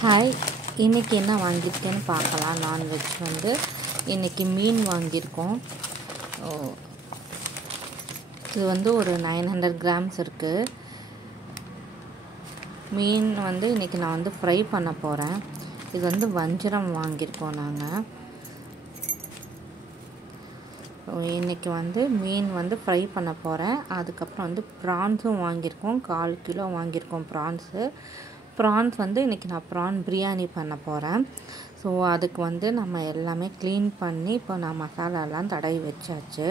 Hi, இன்றைக்கி என்ன வாங்கியிருக்கேன்னு பார்க்கலாம். நான்வெஜ் வந்து இன்றைக்கி மீன் வாங்கியிருக்கோம். இது வந்து ஒரு 900 கிராம்ஸ் இருக்குது. மீன் வந்து இன்றைக்கி நான் வந்து ஃப்ரை பண்ண போகிறேன். இது வந்து வஞ்சிரம் வாங்கியிருக்கோம் நாங்கள். இன்றைக்கி வந்து மீன் வந்து ஃப்ரை பண்ண போகிறேன். அதுக்கப்புறம் வந்து ப்ரான்ஸும் வாங்கியிருக்கோம். 1/4 கிலோ வாங்கியிருக்கோம் ப்ரான்ஸ் வந்து இன்றைக்கி நான் ப்ரான் பிரியாணி பண்ண போகிறேன். ஸோ அதுக்கு வந்து நம்ம எல்லாமே க்ளீன் பண்ணி இப்போ நான் மசாலாலாம் தடவி வச்சாச்சு.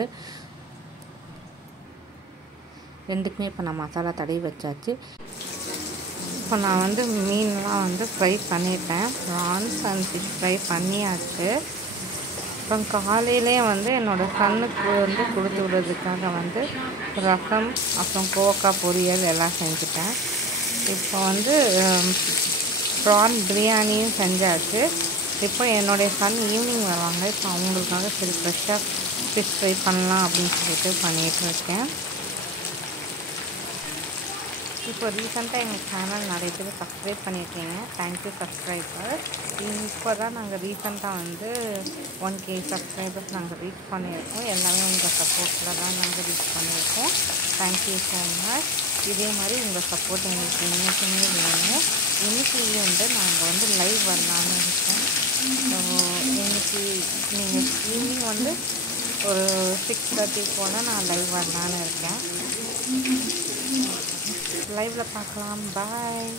ரெண்டுக்குமே இப்போ நான் மசாலா தடவி வச்சாச்சு. இப்போ நான் வந்து மீன்லாம் வந்து ஃப்ரை பண்ணிட்டேன். ப்ரான்ஸ் அண்ட் ஃபிஷ் ஃப்ரை பண்ணியாச்சு. அப்புறம் காலையிலே வந்து என்னோடய சன்னுக்கு வந்து கொடுத்து விடுறதுக்காக வந்து ரசம் அப்புறம் கோவக்காய் பொரியல் எல்லாம் செஞ்சுட்டேன். இப்போ வந்து ப்ரான் பிரியாணியும் செஞ்சாச்சு. இப்போ என்னுடைய சன் ஈவினிங் வருவாங்க. இப்போ அவங்களுக்காக சரி ஃப்ரெஷ்ஷாக ஃபிஷ் ஃப்ரை பண்ணலாம் அப்படின்னு சொல்லிட்டு பண்ணிகிட்ருக்கேன். இப்போ ரீசெண்டாக எங்கள் சேனல் நிறைய பேர் சப்ஸ்கிரைப் பண்ணியிருக்கீங்க. Thank you subscriber. இப்போ தான் நாங்கள் ரீசெண்டாக வந்து 1K சப்ஸ்கிரைபர்ஸ் நாங்கள் ரீச் பண்ணியிருக்கோம். எல்லாமே உங்கள் சப்போர்ட்டில் தான் நாங்கள் ரீச் பண்ணியிருக்கோம். Thank you so much. இதே மாதிரி உங்கள் சப்போர்ட் எங்களுக்கு இன்றைக்குமே வேணும். இன்றைக்கி வந்து நாங்கள் வந்து லைவ் வரலான்னு இருக்கோம். ஸோ இன்றைக்கி நீங்கள் ஈவினிங் வந்து ஒரு 6:30 போல் நான் லைவ் வரலான்னு இருக்கேன். லைவில் பார்க்கலாம். பாய்.